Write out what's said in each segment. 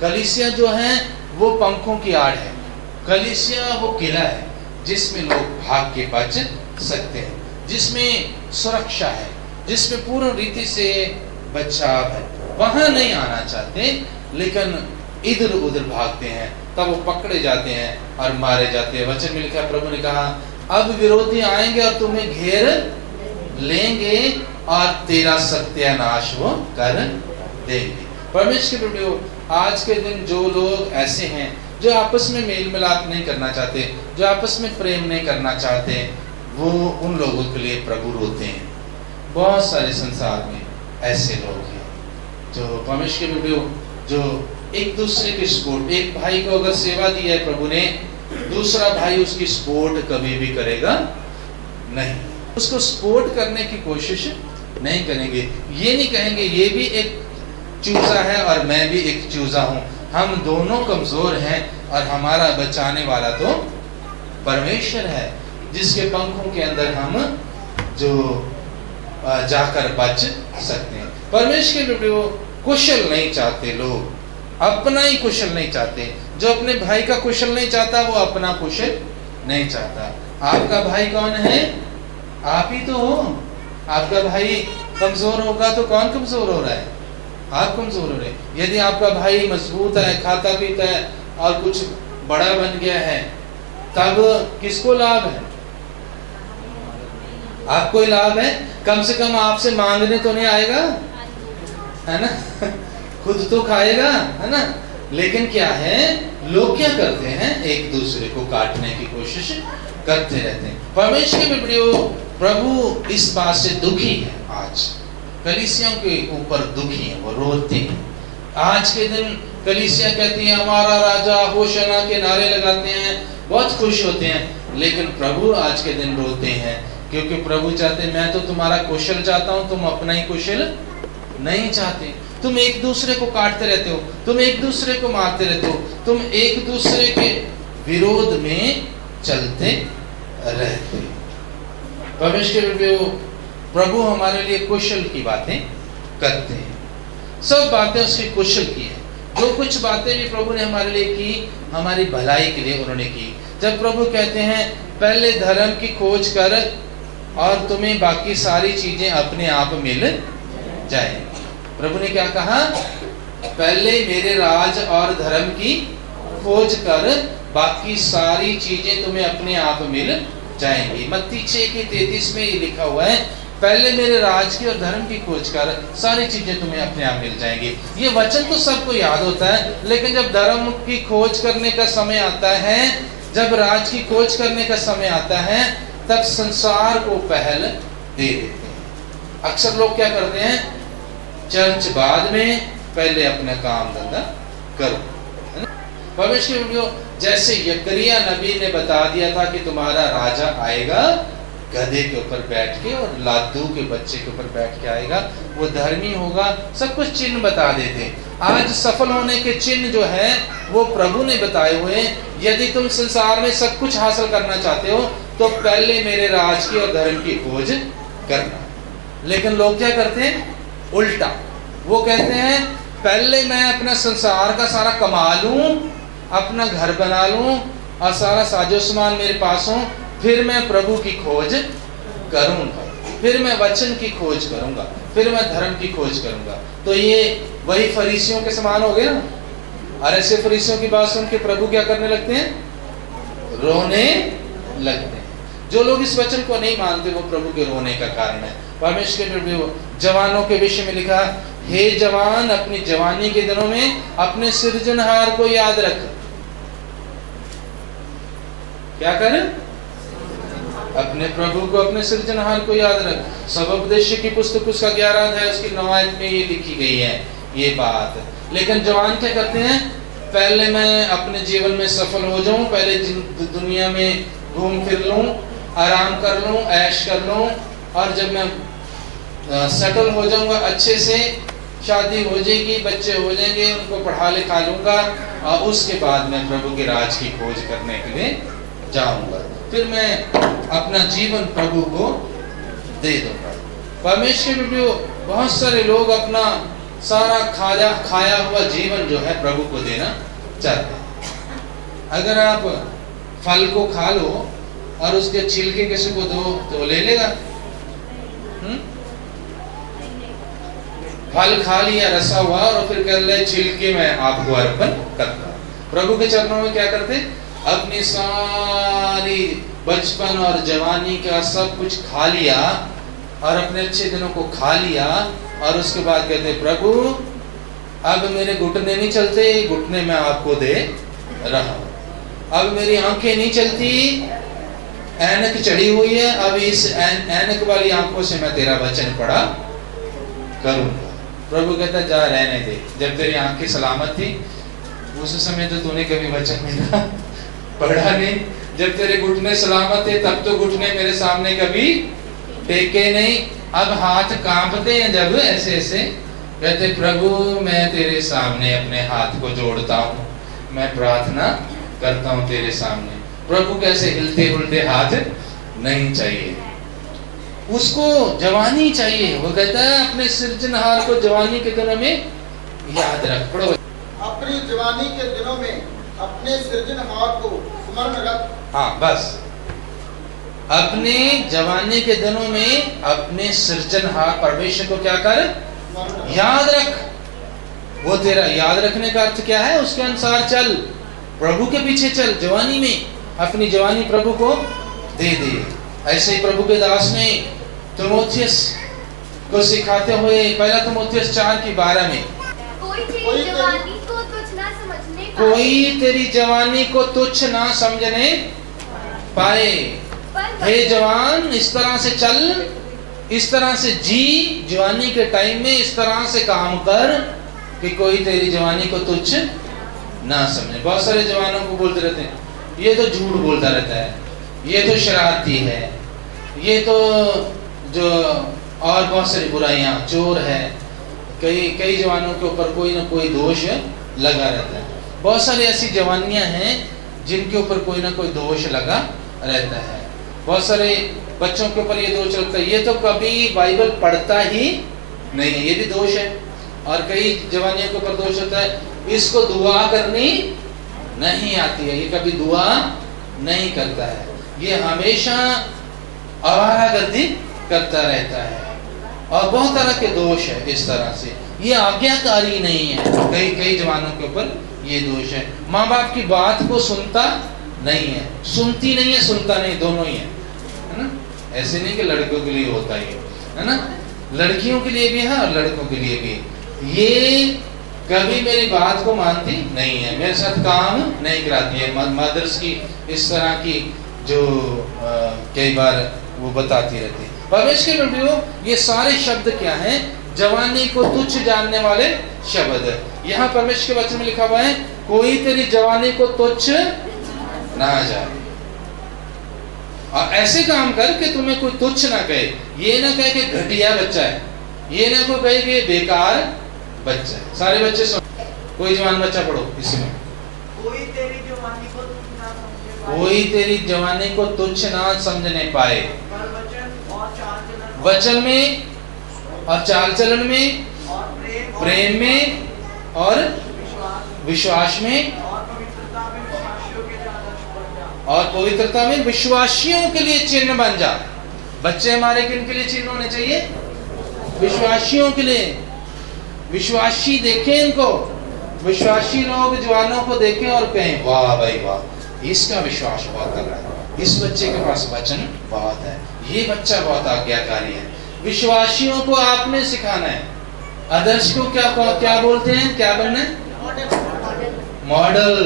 कलीसिया जो है वो पंखों की आड़ है। कलीसिया वो किला है जिसमें लोग भाग के बच सकते हैं, जिसमें सुरक्षा है, जिसमें पूर्ण रीति से बचाव है। वहां नहीं आना चाहते, लेकिन इधर उधर भागते हैं, तब वो पकड़े जाते हैं और मारे जाते हैं। वचन में लिखा, प्रभु ने कहा, अब विरोधी आएंगे और तुम्हें घेर लेंगे और तेरा सत्यानाश वो कर देंगे। परमेश्वर के बेटियों, आज के दिन जो लोग ऐसे हैं जो आपस में मेल मिलाप नहीं करना चाहते, जो आपस में प्रेम नहीं करना चाहते, वो उन लोगों के लिए प्रभु रोते हैं। बहुत सारे संसार में ऐसे लोग हैं जो परमेश्वर के बेटियों, जो एक दूसरे की सपोर्ट, एक भाई को अगर सेवा दी है प्रभु ने, दूसरा भाई उसकी सपोर्ट कभी भी करेगा नहीं, उसको सपोर्ट करने की कोशिश नहीं करेंगे। ये नहीं कहेंगे ये भी एक चूजा है और मैं भी एक चूजा हूं, हम दोनों कमजोर हैं और हमारा बचाने वाला तो परमेश्वर है, जिसके पंखों के अंदर हम जो जाकर बच सकते हैं। परमेश्वर के बेटियों, कुशल नहीं चाहते लोग, अपना ही कुशल नहीं चाहते। जो अपने भाई का कुशल नहीं चाहता, वो अपना कुशल नहीं चाहता। आपका भाई कौन है? आप ही तो हो। आपका भाई कमजोर होगा तो कौन कमजोर हो रहा है? आप कमजोर हो रहे हैं। यदि आपका भाई मजबूत है, खाता पीता है और कुछ बड़ा बन गया है, तब किसको लाभ है? आपको ही लाभ है। कम से कम आपसे मांगने तो नहीं आएगा, है ना? खुद तो खाएगा, है ना? लेकिन क्या है, लोग क्या करते हैं, एक दूसरे को काटने की कोशिश करते रहते हैं। परमेश्वर के बेटियों, प्रभु इस बात से दुखी है। आज कलीसियों के ऊपर दुखी है, वो रोते हैं। आज के दिन कलीसिया कहती है हमारा राजा होशना के नारे लगाते हैं, बहुत खुश होते हैं, लेकिन प्रभु आज के दिन रोते हैं, क्योंकि प्रभु चाहते हैं, मैं तो तुम्हारा कुशल चाहता हूं, तुम अपना ही कुशल नहीं चाहते। तुम एक दूसरे को काटते रहते हो, तुम एक दूसरे को मारते रहते हो, तुम एक दूसरे के विरोध में चलते रहते हो। परमेश्वर के प्रभु हमारे लिए कुशल की बातें करते हैं, सब बातें उसकी कुशल की है। जो कुछ बातें भी प्रभु ने हमारे लिए की, हमारी भलाई के लिए उन्होंने की। जब प्रभु कहते हैं पहले धर्म की खोज कर और तुम्हें बाकी सारी चीजें अपने आप मिल जाएंगी। प्रभु ने क्या कहा? पहले मेरे राज और धर्म की खोज कर, बाकी सारी चीजें तुम्हें अपने आप मिल जाएंगी। मत्ती 6:33 में ये लिखा हुआ है, पहले मेरे राज की और धर्म की खोज कर, सारी चीजें तुम्हें अपने आप मिल जाएंगी। ये वचन तो सबको याद होता है, लेकिन जब धर्म की खोज करने का समय आता है, जब राज की खोज करने का समय आता है, तब संसार को पहल दे देते हैं। अक्सर लोग क्या करते हैं, चर्च बाद में, पहले अपना काम धंधा करो, है ना? परमेश्वर के बेटियों, जैसे यकरिया नबी ने बता दिया था कि तुम्हारा राजा आएगा गधे के ऊपर बैठ के और लादू के बच्चे के ऊपर बैठ के आएगा, वो धर्मी होगा, सब कुछ चिन्ह बता देते। आज सफल होने के चिन्ह जो है वो प्रभु ने बताए हुए। यदि तुम संसार में सब कुछ हासिल करना चाहते हो तो पहले मेरे राज की और धर्म की खोज करना। लेकिन लोग क्या करते हैं? उल्टा। वो कहते हैं पहले मैं अपना संसार का सारा कमा लूं, अपना घर बना लूं और सारा साजो सामान मेरे पास हो, फिर मैं प्रभु की खोज करूंगा, फिर मैं वचन की खोज करूंगा, फिर मैं धर्म की खोज करूंगा। तो ये वही फरीसियों के समान हो गया ना। और ऐसे फरीसियों की बात सुन के प्रभु क्या करने लगते हैं? रोने लगते हैं। जो लोग इस वचन को नहीं मानते वो प्रभु के रोने का कारण है। परमेश्वर के प्रभु जवानों के विषय में लिखा, हे जवान, अपनी जवानी के दिनों में अपने सृजनहार को याद रख। क्या कर? अपने प्रभु को, अपने सृजनहार को याद रख। सबोपदेश की पुस्तक उसका 11 अध्याय उसकी 9 आयत में ये लिखी गई है ये बात। लेकिन जवान क्या करते हैं? पहले मैं अपने जीवन में सफल हो जाऊं, पहले दुनिया में घूम फिर लूं, आराम कर लूं, ऐश कर लूं, और जब मैं सेटल हो जाऊंगा, अच्छे से शादी हो जाएगी, बच्चे हो जाएंगे, उनको पढ़ा लिखा लूंगा, और उसके बाद मैं प्रभु के राज की खोज करने के लिए जाऊंगा, फिर मैं अपना जीवन प्रभु को दे दूंगा। परमेश्वर के बेटियों, बहुत सारे लोग अपना सारा खाया हुआ जीवन जो है प्रभु को देना चाहते हैं। अगर आप फल को खा लो और उसके छिलके किसी को दो तो ले लेगा? फल खा लिया रसा हुआ और फिर कह ले छिलके मैं आपको अर्पण करता हूं। प्रभु के चरणों में क्या करते? अपनी सारी बचपन और जवानी का सब कुछ खा लिया और अपने अच्छे दिनों को खा लिया और उसके बाद कहते प्रभु अब मेरे घुटने नहीं चलते, घुटने मैं आपको दे रहा हूं। अब मेरी आंखें नहीं चलती, ऐनक चढ़ी हुई है, अब इस ऐनक वाली आंखों से मैं तेरा वचन पढ़ा करूंगा। प्रभु कहता जा रहने दे। जब तेरी आंखें सलामत थी उस समय तो तूने कभी वचन मेरा पढ़ा नहीं। जब तेरे घुटने सलामत थे तब तो घुटने मेरे सामने कभी टेके नहीं। अब हाथ कांपते हैं जब ऐसे ऐसे कहते प्रभु मैं तेरे सामने अपने हाथ को जोड़ता हूँ, मैं प्रार्थना करता हूँ तेरे सामने। प्रभु कैसे हिलते हुलते हाथ नहीं चाहिए, उसको जवानी चाहिए। वो कहता है अपने सृजनहार को जवानी के दिनों में याद रख। पढ़ो। अपनी जवानी के दिनों में अपने सृजनहार को स्मरण रख। हाँ बस, अपने जवानी के दिनों में अपने सृजनहार परमेश्वर को क्या कर? याद रख। वो तेरा याद रखने का अर्थ क्या है? उसके अनुसार चल, प्रभु के पीछे चल। जवानी में अपनी जवानी प्रभु को दे दे। ऐसे ही प्रभु के दास ने तीमुथियुस को सिखाते हुए पहला तीमुथियुस 4:12 में कोई तेरी जवानी को तुच्छ ना समझने पाए, कोई तेरी जवानी को तुच्छ ना समझने पाए। हे जवान इस तरह से चल, इस तरह से जी, जवानी के टाइम में इस तरह से काम कर कि कोई तेरी जवानी को तुच्छ ना समझे। बहुत सारे जवानों को बोलते रहते हैं ये तो झूठ बोलता रहता है, ये तो शरारती है, ये तो जो और बहुत सारी बुराइयां, चोर है। कई जवानों के ऊपर कोई ना कोई दोष लगा रहता है। बहुत सारी ऐसी जवानियां हैं जिनके ऊपर कोई ना कोई दोष लगा रहता है। बहुत सारे बच्चों के ऊपर ये दोष लगता है ये तो कभी बाइबल पढ़ता ही नहीं है, ये भी दोष है। और कई जवानियों के ऊपर दोष होता है इसको दुआ करनी नहीं आती है, ये कभी दुआ नहीं करता है, ये हमेशा आवारागर्दी करता रहता है। और बहुत तरह के दोष है इस तरह से, ये आज्ञाकारी नहीं है। कई जवानों के ऊपर ये दोष है। माँ बाप की बात को सुनता नहीं है, सुनती नहीं है, सुनता नहीं, दोनों ही है ना। ऐसे नहीं कि लड़कों के लिए होता है ना, लड़कियों के लिए भी है और लड़कों के लिए भी। ये कभी मेरी बात को मानती नहीं है, मेरे साथ काम नहीं कराती है। मदर्स की इस तरह की जो कई बार वो बताती रहती है। परमेश्वर के बेटियों, ये सारे शब्द क्या हैं? जवानी को तुच्छ जानने वाले शब्द। यहाँ परमेश्वर के वचन में लिखा हुआ है कोई तेरी जवानी को तुच्छ ना जाने। और ऐसे काम कर कि तुम्हें कोई तुच्छ ना कहे। ये ना कहे कि घटिया बच्चा है, ये ना कोई कहे कि बेकार बच्चा है। सारे बच्चे सुन, कोई जवान बच्चा पढ़ो इसमें। कोई तेरी जवानी को तुच्छ ना समझने पाए, कोई तेरी जवानी को तुच्छ ना समझने पाए। पर वचन में और चाल चलन में और प्रेम में और विश्वास में और पवित्रता में विश्वासियों के लिए चिन्ह बन जा। बच्चे हमारे किन के लिए चिन्ह होने चाहिए? विश्वासियों के लिए। विश्वासी देखें इनको, विश्वासी लोग जवानों को देखें और कहें वाह भाई वाह, इसका विश्वास बहुत तगड़ा है, इस बच्चे के पास वचन बहुत है, ये बच्चा बहुत आज्ञाकारी है। विश्वासियों को आपने सिखाना है। आदर्श को क्या बोलते हैं? क्या बनना है? मॉडल।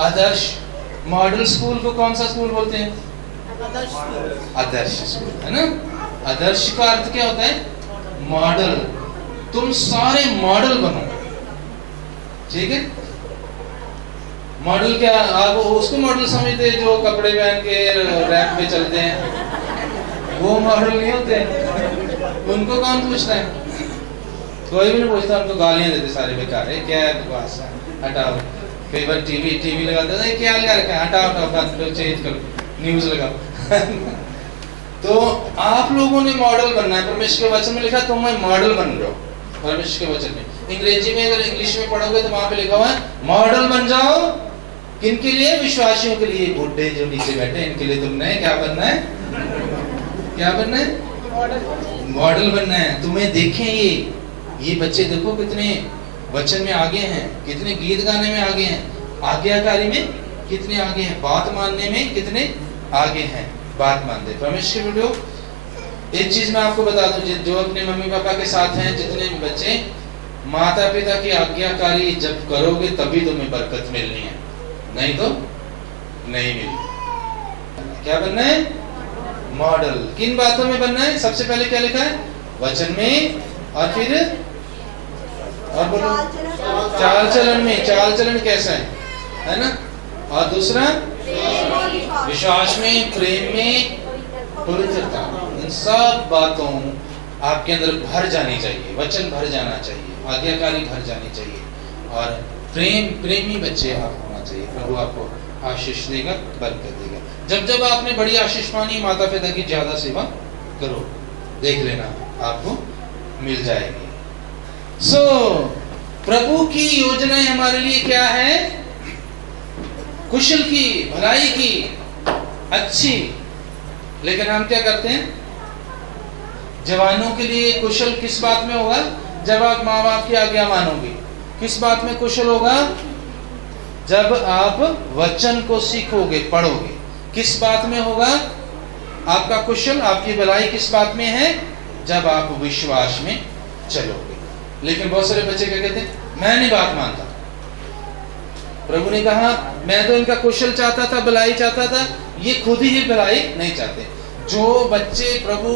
आदर्श। मॉडल स्कूल को कौन सा स्कूल बोलते हैं? आदर्श स्कूल, है ना। आदर्श का अर्थ क्या होता है? मॉडल। तुम सारे मॉडल बनो, ठीक है। मॉडल क्या? आप उसको मॉडल समझते हैं जो कपड़े पहन के रैंप पे चलते हैं, वो मॉडल नहीं होते। उनको कौन पूछता है? कोई भी नहीं पूछता। उनको गालियां देते सारे बेकार है, क्या है बकवास, हटाओ। कई बार टीवी लगाते हैं, क्या लगा रखा है, हटाओ हटाओ, बंद चेंज करो, न्यूज लगाओ। तो आप लोगों ने मॉडल बनना है। परमेश्वर के वचन में लिखा तुम्हें मॉडल बन रहे हो। परमेश्वर के वचन में। अंग्रेजी में अगर इंग्लिश में पढ़ोगे तो वहां पे लिखा हुआ है मॉडल बन जाओ। किनके लिए? विश्वासियों के लिए। बुढ़े जो नीचे बैठे इनके लिए तुमने क्या बनना है? क्या बनना है? मॉडल बनना है। तुम्हें देखें ये बच्चे देखो कितने वचन में आगे हैं, कितने गीत गाने में आगे हैं, आज्ञाकारी में कितने आगे हैं, बात मानने में कितने आगे हैं, बात मानते। परमेश्वर के वीडियो एक चीज मैं आपको बता दूं, जो अपने मम्मी पापा के साथ हैं, जितने भी बच्चे, माता पिता की आज्ञाकारी जब करोगे तभी तुम्हें बरकत मिलनी है, नहीं तो नहीं मिली। क्या बनना है? मॉडल। किन बातों में बनना है? सबसे पहले क्या लिखा है? वचन में, और फिर और बोलो चाल चलन में। चाल चलन कैसा है ना? और दूसरा विश्वास में, प्रेम में, पवित्रता। इन सब बातों आपके अंदर भर जानी चाहिए, वचन भर जाना चाहिए, आज्ञाकारी भर जानी चाहिए, और प्रेमी बच्चे आप होना चाहिए। प्रभु आपको आशीष देगा, बरकत देगा। जब जब आपने बड़ी आशीष पानी, माता पिता की ज्यादा सेवा करो, देख लेना आपको मिल जाएगी। प्रभु की योजनाएं हमारे लिए क्या है? कुशल की, भलाई की, अच्छी। लेकिन हम क्या करते हैं? जवानों के लिए कुशल किस बात में होगा? जब आप माँ बाप की आज्ञा मानोगे। किस बात में कुशल होगा? जब आप वचन को सीखोगे, पढ़ोगे। किस बात में होगा आपका कुशल, आपकी भलाई किस बात में है? जब आप विश्वास में चलोगे। लेकिन बहुत सारे बच्चे क्या कहते हैं? मैं नहीं बात मानता। प्रभु ने कहा मैं तो इनका कुशल चाहता था, भलाई चाहता था, ये खुद ही भलाई नहीं चाहते। जो बच्चे प्रभु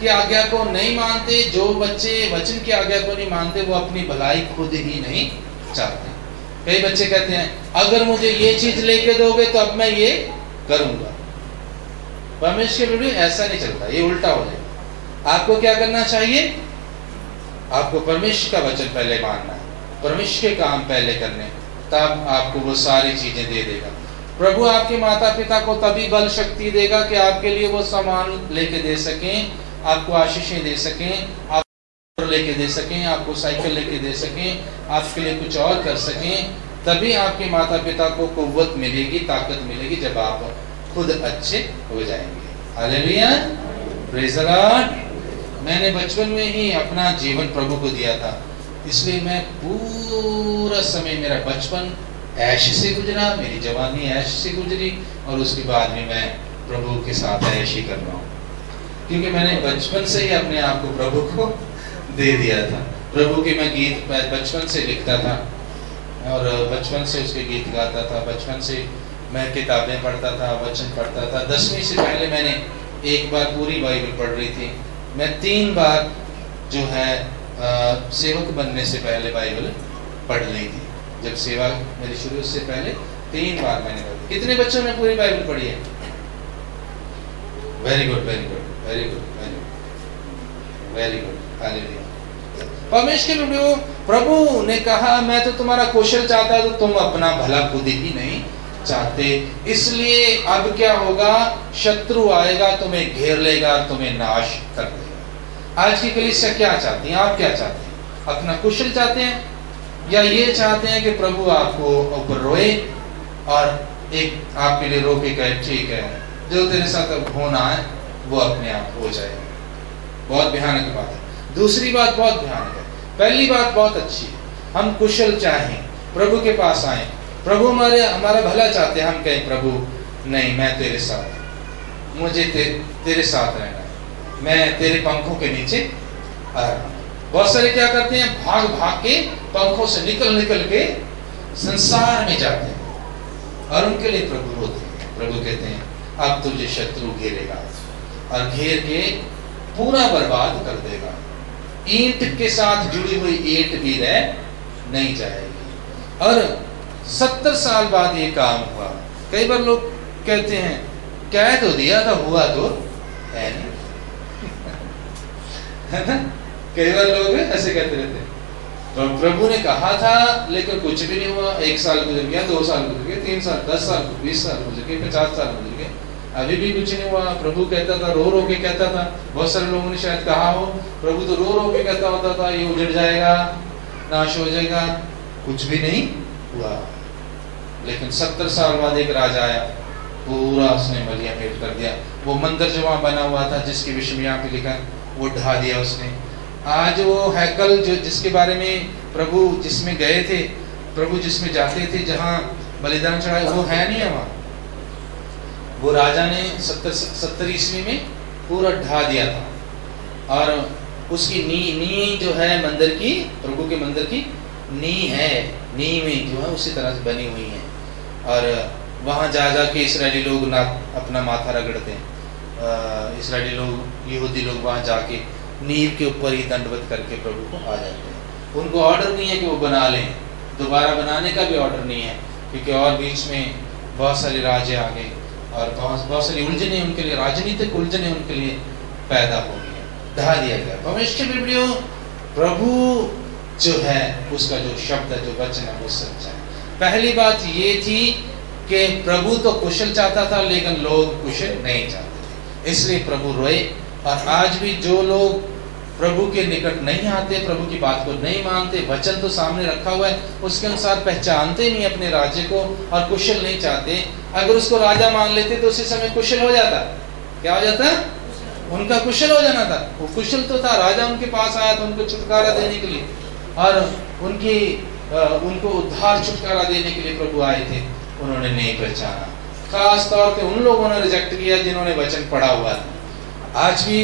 की आज्ञा को नहीं मानते, जो बच्चे वचन की आज्ञा को नहीं मानते, वो अपनी भलाई खुद ही नहीं चाहते। कई बच्चे कहते हैं अगर मुझे ये चीज लेके दोगे तो अब मैं ये करूंगा। परमेश्वर के लिए ऐसा नहीं चलता, ये उल्टा हो जाएगा। आपको क्या करना चाहिए? आपको परमेश्वर का वचन पहले मानना है, परमेश्वर के काम पहले करने, तब आपको वो सारी चीजें दे देगा। प्रभु आपके माता पिता को तभी बल शक्ति देगा कि आपके लिए वो सामान लेके दे सकें, आपको आशीषें दे सकें, आप लेके दे सकें, आपको साइकिल लेके दे सकें, आपके लिए कुछ और कर सकें। तभी आपके माता पिता को कुव्वत मिलेगी, ताकत मिलेगी, जब आप खुद अच्छे हो जाएंगे। Hallelujah, praise the Lord. मैंने बचपन में ही अपना जीवन प्रभु को दिया था, इसलिए मैं पूरा समय, मेरा बचपन ऐश से गुजरा, मेरी जवानी ऐश से गुजरी, और उसके बाद में मैं प्रभु के साथ ऐश ही कर रहा हूँ, क्योंकि मैंने बचपन से ही अपने आप को प्रभु को दे दिया था। प्रभु के मैं गीत बचपन से लिखता था और बचपन से उसके गीत गाता था, बचपन से मैं किताबें पढ़ता था, वचन पढ़ता था। 10वीं से पहले मैंने एक बार पूरी बाइबल पढ़ रही थी। मैं 3 बार जो है सेवक बनने से पहले बाइबल पढ़ ली थी। जब सेवा मेरी शुरू से पहले 3 बार मैंने पढ़ी। कितने बच्चों ने पूरी बाइबल पढ़ी है? Very good, very good, very good, very good, very good. Hallelujah. परमेश्वर के लोगों, प्रभु ने कहा मैं तो तुम्हारा कुशल चाहता, तो तुम अपना भला खुद ही नहीं चाहते, इसलिए अब क्या होगा? शत्रु आएगा, तुम्हें घेर लेगा, तुम्हें नाश कर देगा। आज की कलीसिया क्या चाहती है? आप क्या चाहते हैं? अपना कुशल चाहते हैं, या ये चाहते हैं कि प्रभु आपको ऊपर रोए और एक आपके लिए रो के कहे ठीक है, जो तेरे साथ अब होना है वो अपने आप हो जाए? बहुत भयानक बात है। दूसरी बात बहुत भयानक है। पहली बात बहुत अच्छी है, हम कुशल चाहें, प्रभु के पास आए, प्रभु हमारा भला चाहते हैं, हम कहें प्रभु नहीं, मैं तेरे साथ, मुझे तेरे साथ रहना है, मैं तेरे पंखों के नीचे आ रहा हूं। बहुत सारे क्या करते हैं? भाग भाग के पंखों से निकल के संसार में जाते हैं, और उनके लिए प्रभु रोते हैं। प्रभु कहते हैं अब तुझे शत्रु घेरेगा और घेर के पूरा बर्बाद कर देगा। ईंट के साथ जुड़ी हुई ईंट भी रह नहीं जाएगी। और 70 साल बाद ये काम हुआ। कई बार लोग कहते हैं कह तो दिया था, हुआ तो है नहीं। है ना? कई बार लोग ऐसे कहते रहते हैं, तो प्रभु ने कहा था लेकिन कुछ भी नहीं हुआ। 1 साल गुजर गया, 2 साल गुजर गए, 3 साल, 10 साल, 20 साल गुजर गए, 50 साल गुजर गए, अभी भी कुछ नहीं हुआ। प्रभु कहता था, रो रो के कहता था, बहुत सारे लोगों ने शायद कहा हो, प्रभु तो रो रो के कहता होता था ये उजड़ जाएगा, नाश हो जाएगा, कुछ भी नहीं हुआ। लेकिन 70 साल बाद एक राजा आया, पूरा उसने मलिया मेट कर दिया। वो मंदिर जो वहां बना हुआ था, जिसके विषय में यहाँ पे लिखा है, वो ढा दिया उसने। आज वो हैकल जो जिसके बारे में प्रभु जिसमें गए थे, प्रभु जिसमें जाते थे, जहाँ बलिदान चढ़ाए, वो है नहीं है वहाँ। वो राजा ने 70 ईस्वी में पूरा ढा दिया था। और उसकी नी जो है मंदिर की, प्रभु के मंदिर की नी है, नी में जो है उसी तरह से बनी हुई है। और वहाँ जा के इस्राएली लोग ना अपना माथा रगड़ते हैं। इस्राएली लोग, यहूदी लोग वहाँ जाके नींव के ऊपर ही दंडवत करके प्रभु को आ जाते हैं। उनको ऑर्डर नहीं है कि वो बना लें, दोबारा बनाने का भी ऑर्डर नहीं है, क्योंकि और बीच में बहुत सारे राज्य आ गए और बहुत सारी उलझने उनके लिए, राजनीतिक उलझने उनके लिए पैदा हो गई, ढा दिया गया। परमेश्वर के बिल्डियों, प्रभु जो है उसका जो शब्द है, जो वचन है, वो सच्चा है। पहली बात ये थी कि प्रभु तो कुशल चाहता था, लेकिन लोग कुशल नहीं चाहते थे, इसलिए प्रभु रोए। और आज भी जो लोग प्रभु के निकट नहीं आते, प्रभु की बात को नहीं मानते, वचन तो सामने रखा हुआ है, उसके अनुसार पहचानते नहीं अपने राज्य को और कुशल नहीं चाहते। अगर उसको राजा मान लेते तो उसी समय कुशल हो जाता। क्या हो जाता? उनका कुशल हो जाना था। वो कुशल तो था, राजा उनके पास आया था उनको छुटकारा देने के लिए, और उनको उद्धार छुटकारा देने के लिए प्रभु आए थे। उन्होंने नहीं पहचाना। खास तौर पे उन लोगों ने रिजेक्ट किया जिन्होंने वचन पढ़ा हुआ था। आज भी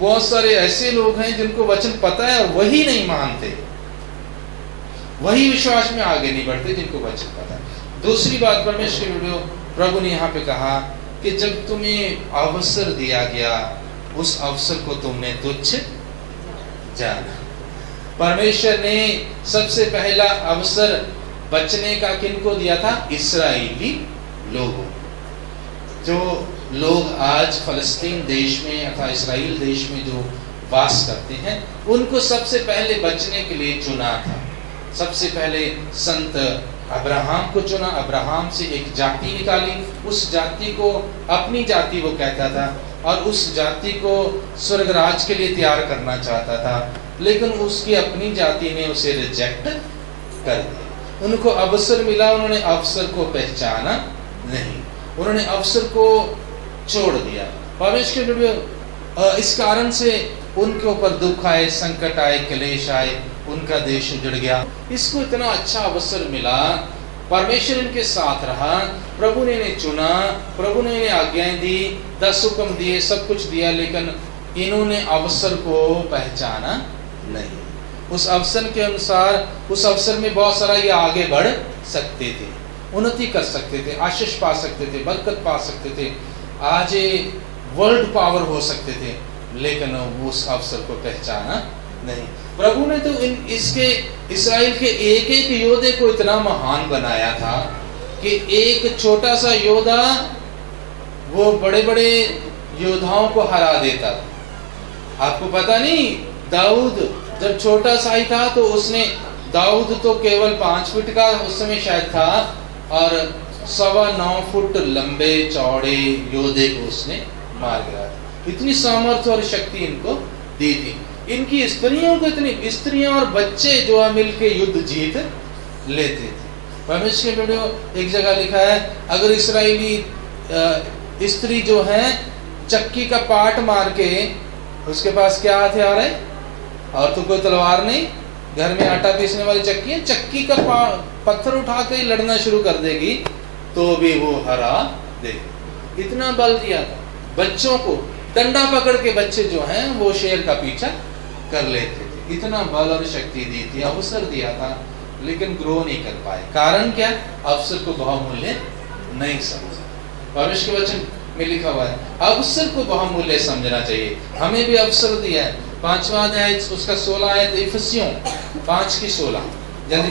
बहुत सारे ऐसे लोग हैं जिनको वचन पता है और वही नहीं मानते, वही विश्वास में आगे नहीं बढ़ते जिनको वचन पता है। दूसरी बात, परमेश्वर के वीडियो, प्रभु ने यहाँ पे कहा कि जब तुम्हें अवसर दिया गया, उस अवसर को तुमने तुच्छ जाना। परमेश्वर ने सबसे पहला अवसर बचने का किनको दिया था? इस्राएली लोगों। जो लोग आज फलस्तीन देश में अथवा इस्राएल देश में जो वास करते हैं, उनको सबसे पहले बचने के लिए चुना था। सबसे पहले संत अब्राहम को चुना, अब्राहम से एक जाति निकाली, उस जाति को अपनी जाति वो कहता था, और उस जाति को स्वर्ग राज के लिए तैयार करना चाहता था, लेकिन उसकी अपनी जाति ने उसे रिजेक्ट कर दिया। उनको अवसर मिला, उन्होंने अवसर को पहचाना नहीं, उन्होंने अवसर को छोड़ दिया। परमेश्वर के इस कारण से उनके ऊपर दुख आए, संकट आए, क्लेश आए, उनका देश उजड़ गया। इसको इतना अच्छा अवसर मिला, परमेश्वर इनके साथ रहा, प्रभु ने इन्हें चुना, प्रभु ने इन्हें आज्ञाएं दी, 10 हुक्म दिए, सब कुछ दिया, लेकिन इन्होंने अवसर को पहचाना नहीं। उस अवसर के अनुसार, उस अवसर में बहुत सारा ये आगे बढ़ सकते थे, उन्नति कर सकते थे, आशीष पा सकते थे, बरकत पा सकते थे, आज वर्ल्ड पावर हो सकते थे, लेकिन उस अवसर को पहचाना नहीं। प्रभु ने तो इसके इस्राएल के एक एक योद्धे को इतना महान बनाया था कि एक छोटा सा योद्धा वो बड़े बड़े योद्धाओं को हरा देता था। आपको पता नहीं, दाऊद जब छोटा सा ही था तो उसने, दाऊद तो केवल 5 फुट का उस समय शायद था, और 9.25 फुट लंबे चौड़े योद्धे को उसने मार गिराया। इतनी सामर्थ्य और शक्ति इनको दी थी। इनकी स्त्रियों को, इतनी स्त्रियां और बच्चे जो है मिलके युद्ध जीत लेते थे। परमेश्वर के वीडियो एक जगह लिखा है, अगर इस्राएली स्त्री जो है चक्की का पाट मार के, उसके पास क्या हथियार है? और तो कोई तलवार नहीं, घर में आटा पीसने वाली चक्की है, चक्की का पत्थर उठा के लड़ना शुरू कर देगी तो भी वो हरा देगी। इतना बल दिया था। बच्चों को डंडा पकड़ के बच्चे जो हैं वो शेर का पीछा कर लेते थे। इतना बल और शक्ति दी थी, अवसर दिया था, लेकिन ग्रो नहीं कर पाए। कारण क्या? अवसर को बहुमूल्य नहीं समझा। परमेश्वर के वचन में लिखा हुआ है अवसर को बहुमूल्य समझना चाहिए। हमें भी अवसर दिया है। 5वां अध्याय उसका 16 आयत, इफिसियों 5:16। जल्दी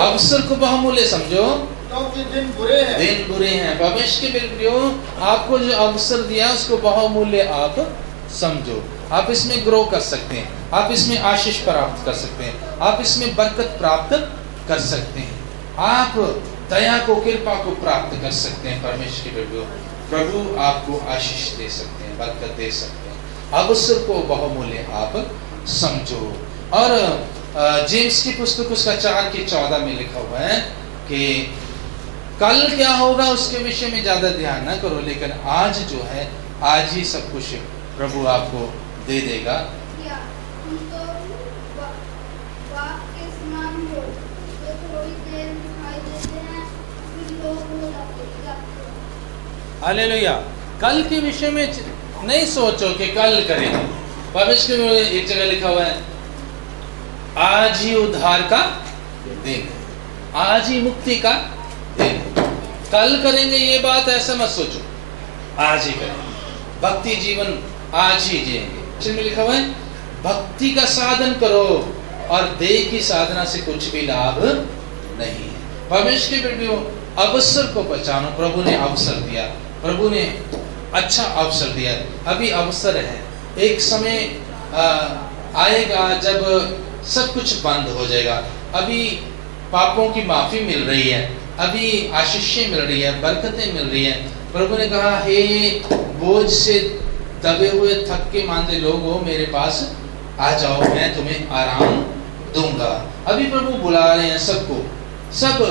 अवसर को बहुमूल्य समझो, क्योंकि दिन बुरे हैं। दिन बुरे हैं। परमेश्वर के बिल्कुल आपको जो अवसर दिया उसको बहुमूल्य आप समझो। आप इसमें ग्रो कर सकते हैं, आप इसमें आशीष प्राप्त कर सकते हैं, आप इसमें बरकत प्राप्त कर सकते हैं। आप दया को, कृपा को प्राप्त कर सकते हैं। परमेश्वर के बेटियों, प्रभु आपको आशीष दे सकते हैं, बरकत दे सकते हैं। अवसर को बहुमूल्य आप समझो। और जेम्स की पुस्तक उसका 4:14 में लिखा हुआ है कि कल क्या होगा उसके विषय में ज्यादा ध्यान ना करो, लेकिन आज जो है, आज ही सब कुछ प्रभु आपको दे देगा। या तुम तो बाप के समान हो, तो थोड़ी देर दिखाई देते हैं, फिर लोग हो जाते हैं। हालेलुया। कल के विषय में नहीं सोचो कि कल करेंगे। परमेश्वर में एक जगह लिखा हुआ है, आज ही उद्धार का दिन है, आज ही मुक्ति का दिन है। कल करेंगे ये बात ऐसा मत सोचो, आज ही करेंगे। भक्ति जीवन आज ही जिएंगे। इसमें लिखा हुआ है, भक्ति का साधन करो और देह की साधना से कुछ भी लाभ नहीं है। परमेश्वर के बेटियों, अवसर को पहचानो। प्रभु ने अवसर दिया, प्रभु ने अच्छा अवसर दिया। अभी अवसर है, एक समय आएगा जब सब कुछ बंद हो जाएगा। अभी पापों की माफी मिल रही है, अभी आशीषें मिल रही है, बरकतें मिल रही है। प्रभु ने कहा, हे बोझ से दबे हुए थक के मांदे लोग हो, मेरे पास आ जाओ, मैं तुम्हें आराम दूंगा। अभी प्रभु बुला रहे हैं सबको, सब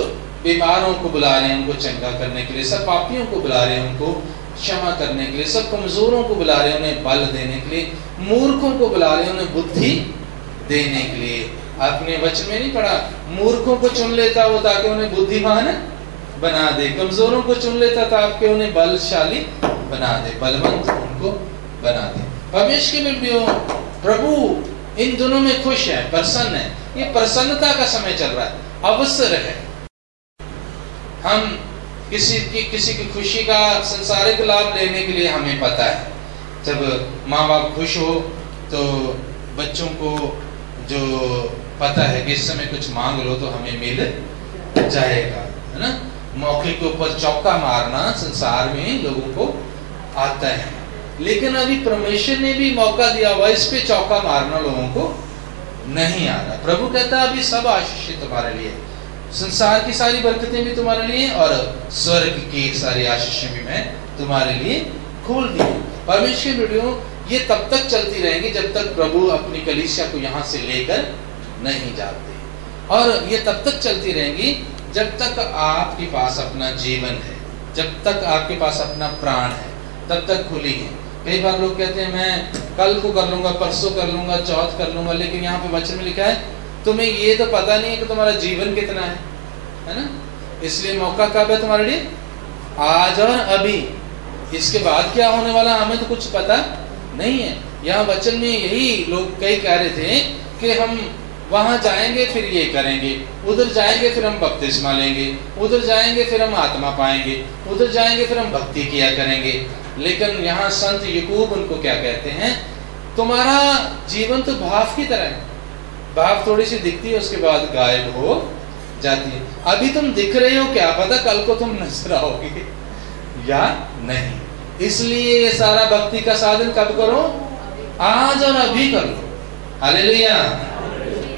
बीमारों को बुला रहे हैं उनको चंगा करने के लिए, सब पापियों को बुला रहे हैं उनको क्षमा करने के लिए, सब कमजोरों को बुला रहे हैं उन्हें बल देने के लिए, मूर्खों को बुला रहे हैं उन्हें बुद्धि देने के लिए। आपने वचन में नहीं पढ़ा, मूर्खों को चुन लेता वो ताकि उन्हें बुद्धिमान बना दे, कमजोरों को चुन लेता ताकि उन्हें बलशाली बना दे, बलवंत उनको बना दे। परमेश्वर के बेटियों, प्रभु इन दोनों में खुश है, प्रसन्न है। ये प्रसन्नता का समय चल रहा है, अवसर है। हम किसी की खुशी का संसारिक लाभ लेने के लिए हमें पता है, जब माँ बाप खुश हो तो बच्चों को जो पता है कि इस समय कुछ मांग लो तो हमें मिल जाएगा, है ना। मौके के ऊपर चौका मारना संसार में लोगों को आता है, लेकिन अभी परमेश्वर ने भी मौका दिया हुआ, इस पे चौका मारना लोगों को नहीं आ रहा। प्रभु कहता है, अभी सब आशीष तुम्हारे लिए, संसार की सारी बरकतें भी तुम्हारे लिए और स्वर्ग की सारी आशीषें भी मैं तुम्हारे लिए खोल दी। परमेश्वर की बेटियों, ये तब तक चलती रहेंगी जब तक प्रभु अपनी कलीसिया को यहाँ से लेकर नहीं जाते, और ये तब तक चलती रहेंगी जब तक आपके पास अपना जीवन है, जब तक आपके पास अपना प्राण है, तब तक खुली है। कई बार लोग कहते हैं मैं कल को कर लूंगा, परसों कर लूंगा, चौथ कर लूंगा, लेकिन यहाँ पे वचन में लिखा है तुम्हें ये तो पता नहीं है कि तुम्हारा जीवन कितना है ना। इसलिए मौका कब है तुम्हारे लिए? आज और अभी। इसके बाद क्या होने वाला हमें तो कुछ पता नहीं है। यहाँ वचन में यही लोग कई कह रहे थे कि हम वहां जाएंगे फिर ये करेंगे, उधर जाएंगे फिर हम बपतिस्मा लेंगे, उधर जाएंगे फिर हम आत्मा पाएंगे, उधर जाएंगे फिर हम भक्ति किया करेंगे। लेकिन यहाँ संत याकूब उनको क्या कहते हैं, तुम्हारा जीवन तो भाव की तरह है, भाव थोड़ी सी दिखती है उसके बाद गायब हो जाती है। अभी तुम दिख रहे हो, क्या पता कल को तुम नजर आओगे या नहीं। इसलिए ये सारा भक्ति का साधन कब करो? आज और अभी कर लो। हालेलुया।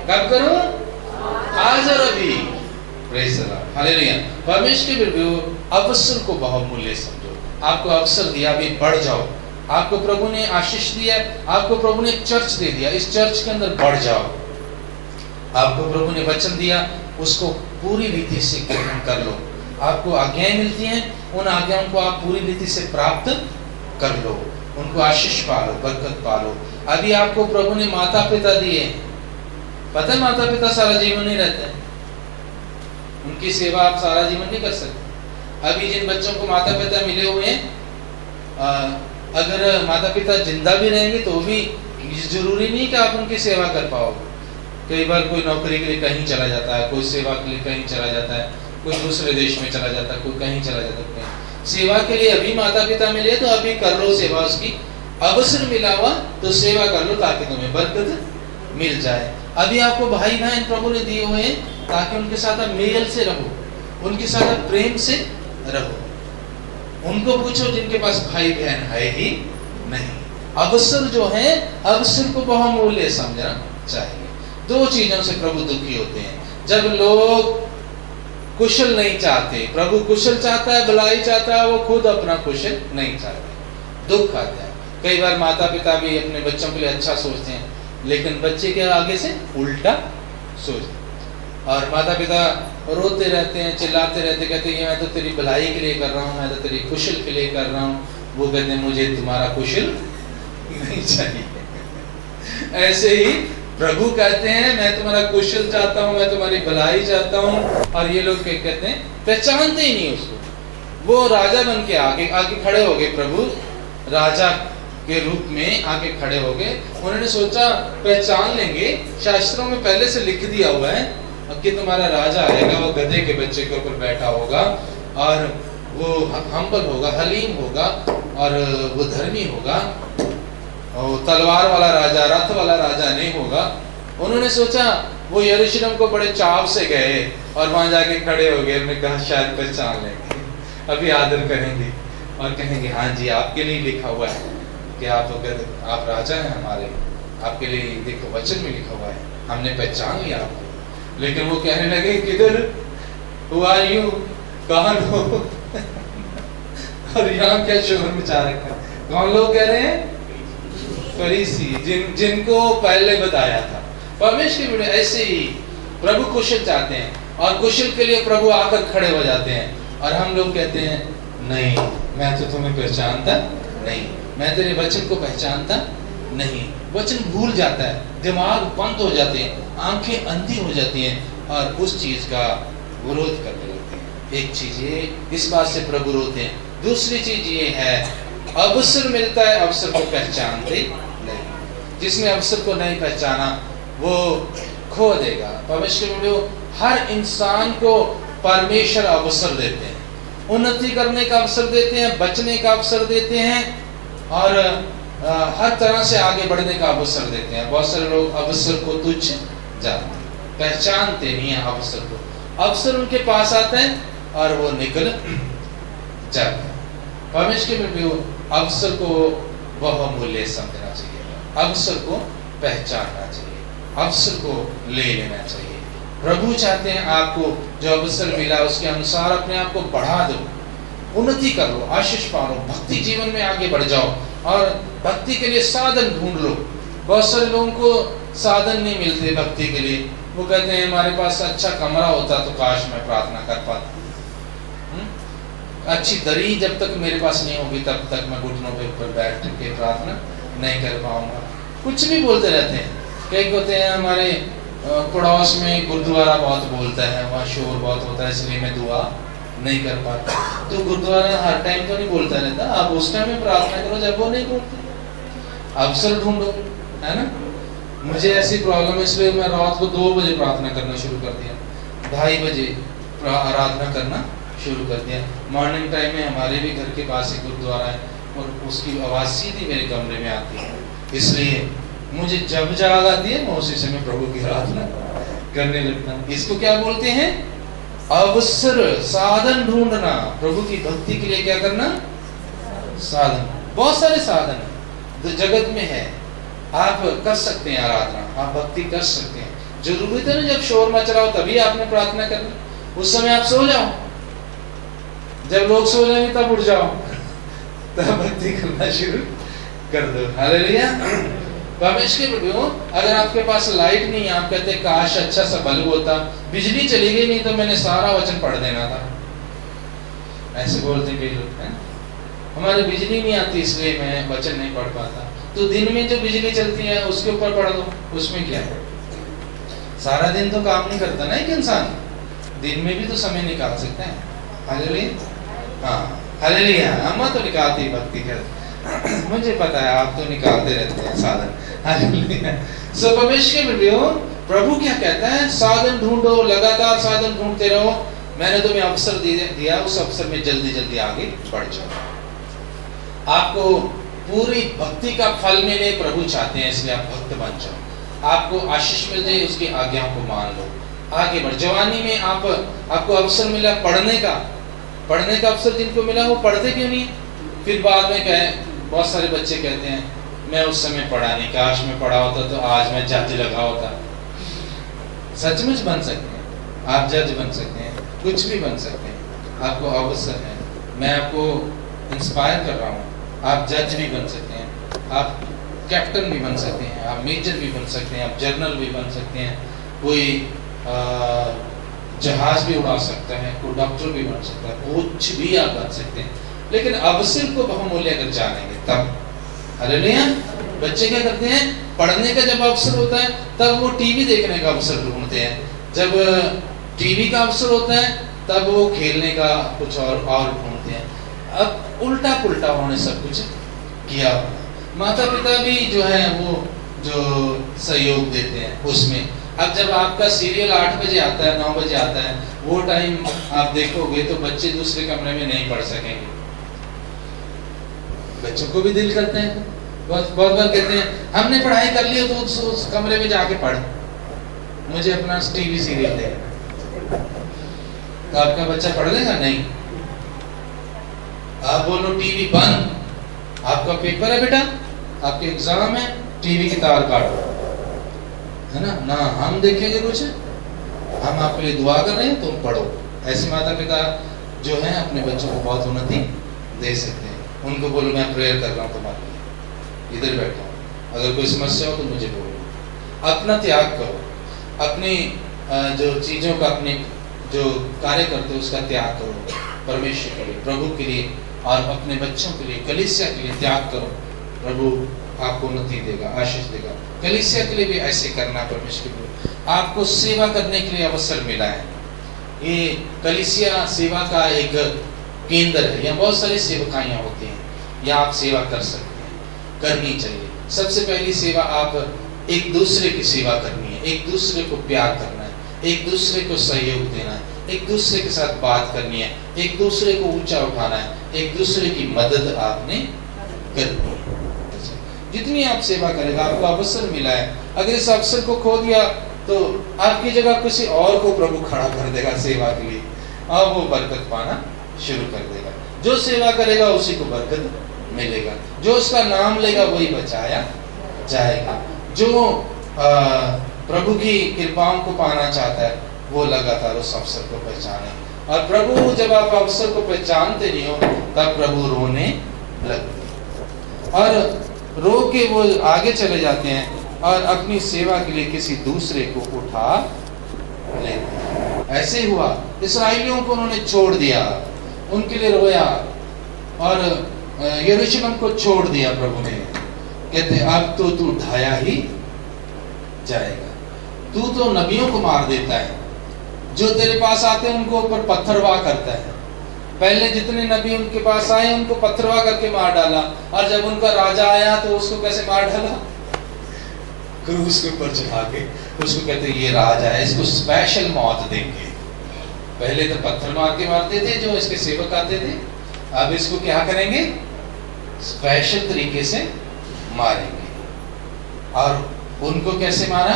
कब करो? आज और अभी। Praise the Lord. हालेलुया। परमेश्वर के प्रभु, अवसर को बहुमूल्य समझो। आपको अवसर दिया, अभी बढ़ जाओ। आपको प्रभु ने आशीष दिया, आपको प्रभु ने चर्च दे दिया, इस चर्च के अंदर बढ़ जाओ। आपको प्रभु ने वचन दिया, उसको पूरी रीति से ग्रहण कर लो। आपको आज्ञाएं मिलती हैं, उन आज्ञाओं को आप पूरी रीति से प्राप्त कर लो, उनको आशीष पालो, बरकत पालो। अभी आपको प्रभु ने माता पिता दिए, पता है माता पिता सारा जीवन नहीं रहते हैं, उनकी सेवा आप सारा जीवन नहीं कर सकते। अभी जिन बच्चों को माता पिता मिले हुए हैं, अगर माता पिता जिंदा भी रहेंगे तो भी जरूरी नहीं कि आप उनकी सेवा कर पाओगे। कई बार कोई नौकरी के लिए कहीं चला जाता है, कोई सेवा के लिए कहीं चला जाता है, कोई दूसरे देश में चला जाता है, कोई कहीं चला जाता है। सेवा के लिए अभी माता पिता मिले तो अभी कर लो सेवा, उसकी अवसर मिला हुआ तो सेवा कर लो ताकि तुम्हें बरकत मिल जाए। अभी आपको भाई बहन प्रभु ने दिए हुए हैं ताकि उनके साथ आप मेल से रहो, उनके साथ आप प्रेम से रहो। उनको पूछो जिनके पास भाई बहन है ही नहीं। अवसर जो है, अवसर को बहुमूल्य समझना चाहिए। दो चीजों से प्रभु दुखी होते हैं, जब लोग कुशल नहीं चाहते। प्रभु कुशल चाहता है, भलाई चाहता है, वो खुद अपना कुशल नहीं चाहते। दुख आता है। कई बार माता पिता भी अपने बच्चों के लिए अच्छा सोचते हैं, लेकिन बच्चे के आगे से उल्टा सोचते हैं। और माता पिता रोते रहते हैं, चिल्लाते रहते, कहते हैं मैं तो तेरी भलाई के लिए कर रहा हूँ, मैं तो तेरी कुशल के लिए कर रहा हूँ। वो कहते हैं मुझे तुम्हारा कुशल नहीं चाहिए। ऐसे ही प्रभु कहते हैं मैं तुम्हारा कुशल चाहता हूँ, मैं तुम्हारी भलाई चाहता हूँ। और ये लोग क्या कहते हैं, पहचानते ही नहीं उसको। वो राजा बन के आगे खड़े हो गए, प्रभु राजा के रूप में आगे खड़े हो गए। उन्होंने सोचा पहचान लेंगे, शास्त्रों में पहले से लिख दिया हुआ है कि तुम्हारा राजा आएगा, वो गधे के बच्चे के ऊपर बैठा होगा और वो हम्बल होगा, हलीम होगा और वो धर्मी होगा, और तलवार वाला राजा, रथ वाला राजा नहीं होगा। उन्होंने सोचा, वो यरूशलेम को बड़े चाव से गए और वहां जाके खड़े हो गए। उन्होंने कहा शायद पहचान लेंगे, अभी आदर करेंगे और कहेंगे हाँ जी आपके लिए लिखा हुआ है कि आप राजा हैं हमारे, आपके लिए देखो वचन में लिखा हुआ है, हमने पहचान लिया आपको। लेकिन वो कहने लगे किधर, Who are you? कहाँ हो? और यहाँ क्या शोर मचा रखा है? कौन लोग कह रहे हैं? फरीसी, जिनको पहले बताया था। परमेश्वर ऐसे ही प्रभु कुशल चाहते हैं और कुशल के लिए प्रभु आकर खड़े हो जाते हैं। और हम लोग कहते हैं नहीं, मैं तो तुम्हें पहचानता नहीं, मैं तेरे वचन को पहचानता नहीं। वचन भूल जाता है, दिमाग बंद हो जाते हैं, आंखें अंधी हो जाती हैं और उस चीज का विरोध करने लगते हैं। एक चीज ये, इस बात से प्रभु रोते हैं। दूसरी चीज ये है, अवसर मिलता है, अवसर को पहचानते नहीं। जिसने अवसर को नहीं पहचाना वो खो देगा। परमेश्वर हर इंसान को परमेश्वर अवसर देते हैं, उन्नति करने का अवसर देते हैं, बचने का अवसर देते हैं और हर तरह से आगे बढ़ने का अवसर देते हैं। बहुत सारे लोग अवसर को तुच्छ जानते, पहचानते नहीं है अवसर को। अवसर उनके पास आता है और वो निकल जाता है। परमेश्वर में भी अवसर को बहुमूल्य समझना चाहिए, अवसर को पहचानना चाहिए, अवसर को ले लेना चाहिए। प्रभु चाहते हैं आपको जो अवसर मिला उसके अनुसार अपने आप को बढ़ा दो, उन्नति करो, आशीष पाओ, भक्ति जीवन में आगे बढ़ जाओ और भक्ति के लिए साधन ढूंढ लो। बहुत सारे लोगों को साधन नहीं मिलते भक्ति के लिए। वो कहते हैं हमारे पास अच्छा कमरा होता तो काश मैं प्रार्थना कर पाता, अच्छी दरी जब तक मेरे पास नहीं होगी तब तक मैं घुटनों पे ऊपर बैठ के प्रार्थना नहीं कर पाऊंगा। कुछ भी बोलते रहते हैं। कई होते हैं हमारे पड़ोस में गुरुद्वारा बहुत बोलता है, वहाँ शोर बहुत होता है इसलिए मैं दुआ नहीं कर पाता। तो गुरुद्वारा हर टाइम तो नहीं बोलता रहता, आप उस टाइम में प्रार्थना करो जब वो नहीं बोलते। अवसर ढूंढो, है ना। मुझे ऐसी प्रॉब्लम है इसलिए मैं रात को 2 बजे प्रार्थना करना शुरू कर दिया, 2:30 बजे आराधना करना शुरू कर दिया। मॉर्निंग टाइम में हमारे भी घर के पास एक गुरुद्वारा है और उसकी आवाज़ सीधी मेरे कमरे में आती है, इसलिए मुझे जब जाग आती है मैं उसी समय प्रभु की आराधना करने लगता हूँ। इसको क्या बोलते हैं? अवसर, साधन ढूंढना। प्रभु की भक्ति के लिए क्या करना? साधन। बहुत सारे साधन तो जगत में है, आप कर सकते हैं आराधना, आप भक्ति कर सकते हैं। जरूरी तो नहीं जब शोर मच रहा हो तभी आपने प्रार्थना करना, उस समय आप सो जाओ, जब लोग सो जाएंगे तब उठ जाओ, तब भक्ति करना शुरू कर दो। हालेलुया। परमेश्वर प्रभु, अगर आपके पास लाइट नहीं है, आप कहते काश अच्छा सा बल्ब होता, बिजली चली गई नहीं तो मैंने सारा वचन पढ़ देना था, ऐसे बोलते कई लोग हैं। हमारी बिजली नहीं आती इसलिए मैं वचन नहीं पढ़ पाता। तो दिन में जो बिजली चलती है उसके ऊपर पढ़ दो, उसमें क्या है? सारा दिन तो काम नहीं करता ना एक इंसान, दिन में भी तो समय निकाल सकते हैं। हालेलुया। हाँ हालेलुया। अम्मा तो निकालती भक्ति कर, मुझे पता है आप तो निकालते रहते हैं साधन। हालेलुया। सो परमेश्वर प्रभु क्या कहता है? साधन ढूंढो, लगातार साधन ढूंढते रहो। मैंने तुम्हें अवसर दिया, उस अवसर में जल्दी जल्दी आगे बढ़ जाओ। आपको पूरी भक्ति का फल मिले, प्रभु चाहते हैं, इसलिए आप भक्त बन जाओ। आपको आशीष मिल जाए, उसकी आज्ञाओं को मान लो, आगे बढ़। जवानी में आपको अवसर मिला पढ़ने का अवसर जिनको मिला वो पढ़ते क्यों नहीं? फिर बाद में कहे, बहुत सारे बच्चे कहते हैं मैं उस समय पढ़ा नहीं, काश मैं पढ़ा होता तो आज मैं जज लगा होता। सचमुच बन सकते हैं, आप जज बन सकते हैं। कुछ भी बन सकते हैं, आपको अवसर है। मैं आपको इंस्पायर कर रहा हूँ, आप जज भी बन सकते हैं, आप कैप्टन भी बन सकते हैं, आप मेजर भी बन सकते हैं, आप जनरल भी बन सकते हैं, कोई जहाज भी उड़ा सकता है, कोई डॉक्टर भी बन सकता है, कुछ भी आप बन सकते हैं। लेकिन अवसर को बहुमूल्य अगर जानेंगे तब। हालेलुया। बच्चे क्या करते हैं, पढ़ने का जब अवसर होता है तब वो टीवी देखने का अवसर ढूंढते हैं, जब टीवी का अवसर होता है तब वो खेलने का कुछ और ढूंढते हैं। अब उल्टा पुल्टा उन्होंने सब कुछ किया। माता पिता भी जो है वो जो सहयोग देते हैं उसमें। अब जब आपका सीरियल 8 बजे आता है, 9 बजे आता है, वो टाइम आप देखोगे तो बच्चे दूसरे कमरे में नहीं पढ़ सकेंगे। बच्चों को भी दिल करते हैं, बहुत बार कहते हैं हमने पढ़ाई कर ली तो उस कमरे में जाके पढ़, मुझे अपना टीवी सीरियल देखना। तो आपका बच्चा पढ़ लेगा? नहीं। आप बोलो टीवी बंद, आपका पेपर है बेटा, आपके एग्जाम है, टीवी की तार काटो, है ना? ना हम देखेंगे कुछ, हम आपके लिए दुआ कर रहे हैं, तुम पढ़ो। ऐसे माता पिता जो हैं अपने बच्चों को बहुत उन्नति दे सकते हैं। उनको बोलो मैं प्रेयर कर रहा हूँ तुम्हारे लिए, इधर बैठा हूँ, अगर कोई समस्या हो तो मुझे बोलो। अपना त्याग करो, अपनी जो चीज़ों का, अपने जो कार्य करते हो उसका त्याग करो परमेश्वर के लिए, प्रभु के लिए और अपने बच्चों के लिए, कलीसिया के लिए त्याग करो। प्रभु आपको उन्नति देगा, आशीष देगा। कलीसिया के लिए भी ऐसे करना परमेश्वर के लिए। आपको सेवा करने के लिए अवसर मिला है। ये कलीसिया सेवा का एक केंद्र है, यहाँ बहुत सारी सेवकाइयाँ होती हैं, यहाँ आप सेवा कर सकते हैं, करनी चाहिए। सबसे पहली सेवा आप एक दूसरे की सेवा करनी है, एक दूसरे को प्यार करना है, एक दूसरे को सहयोग देना है, एक दूसरे के साथ बात करनी है, एक दूसरे को ऊंचा उठाना है, एक दूसरे की मदद आपने करनी है। जितनी आप सेवा करेगा, आपको अवसर मिला है, अगर इस अवसर को खो दिया तो आपकी जगह किसी और को प्रभु खड़ा कर देगा सेवा के लिए, और वो बरकत पाना शुरू कर देगा। जो सेवा करेगा उसी को बरकत मिलेगा, जो उसका नाम लेगा वही बचाया जाएगा। जो प्रभु की कृपाओं को पाना चाहता है वो लगातार उस अवसर को पहचाने। और प्रभु जब आप अवसर को पहचानते नहीं हो तब प्रभु रोने लगते और रो के वो आगे चले जाते हैं और अपनी सेवा के लिए किसी दूसरे को उठा लेते हैं। ऐसे हुआ, इस्राएलियों को उन्होंने छोड़ दिया, उनके लिए रोया और यरूशलेम को छोड़ दिया प्रभु ने। कहते अब तो तू ढाया ही जाएगा, तू तो नबियों को मार देता है, जो तेरे पास आते हैं उनको ऊपर पत्थरवाह करता है। पहले जितने नबी उनके पास आए उनको पत्थरवाह करके मार डाला, और जब उनका राजा आया तो उसको कैसे मार डाला? क्रूस के ऊपर चढ़ा के। उसको कहते ये राजा है, इसको स्पेशल मौत देंगे। पहले तो पत्थर मार के मारते थे जो इसके सेवक आते थे, अब इसको क्या करेंगे? स्पेशल तरीके से मारेंगे। और उनको कैसे मारा?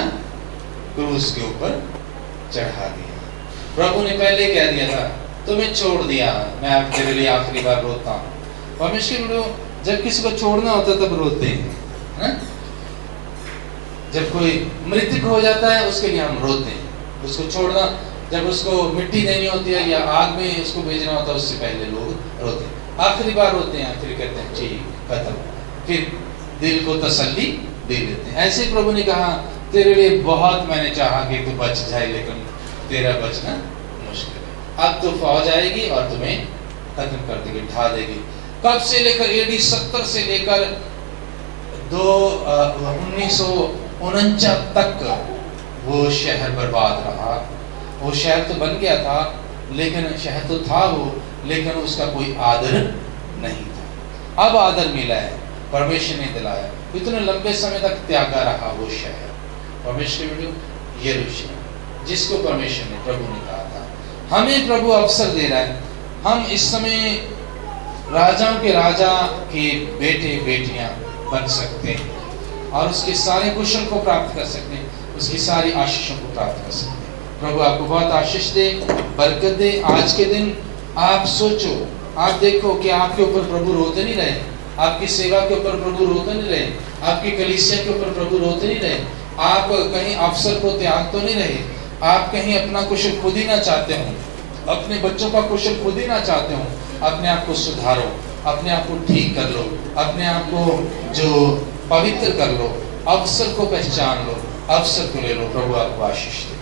क्रूस के ऊपर चढ़ा दिया। प्रभु ने पहले कह दिया था तुम्हें छोड़ दिया, मैं अब तेरे लिए आखिरी बार रोता हूँ। परमेश्वर जब किसी को छोड़ना होता तब रोते हैं। जब कोई मृतक हो जाता है उसके लिए हम रोते हैं। उसको छोड़ना, जब उसको मिट्टी देनी होती है या आग में उसको भेजना होता है उससे पहले लोग रोते हैं, आखिरी बार रोते हैं, फिर कहते हैं ठीक खत्म, फिर दिल को तसल्ली दे देते हैं। ऐसे प्रभु ने कहा तेरे लिए बहुत मैंने चाहा कि तू बच जाए, लेकिन तेरा बचना मुश्किल है। अब तो फौज आएगी और तुम्हें खत्म कर देगी, ढा देगी। कब से लेकर AD 70 से लेकर 1949 तक वो शहर बर्बाद रहा। वो शहर तो बन गया था, लेकिन शहर तो था वो, लेकिन उसका कोई आदर नहीं था। अब आदर मिला है, परमेश्वर ने दिलाया। इतने लंबे समय तक त्यागा रहा वो शहर, परमेश्वर यरूशलेम, जिसको परमेश्वर ने, प्रभु ने कहा था। हमें प्रभु अवसर दे रहा है, हम इस समय राजाओं के राजा के बेटे बेटियां बन सकते हैं और उसके सारे कुशल को प्राप्त कर सकते हैं, उसकी सारी आशीषों को प्राप्त कर सकते हैं। प्रभु आपको बहुत आशीष दे, बरकत दे। आज के दिन आप सोचो, आप देखो कि आपके ऊपर प्रभु रोते नहीं रहे, आपकी सेवा के ऊपर प्रभु रोते नहीं रहे, आपकी कलीसिया के ऊपर प्रभु रोते नहीं रहे, आप कहीं अवसर को त्याग तो नहीं रहे, आप कहीं अपना कुछ खुद ही ना चाहते हो। अपने बच्चों का कुशल खुद ही ना चाहते हो, अपने आप को सुधारो, अपने आप को ठीक कर लो, अपने आप को जो पवित्र कर लो, अवसर को पहचान लो, अवसर को ले लो। प्रभु आपको आशीष दे।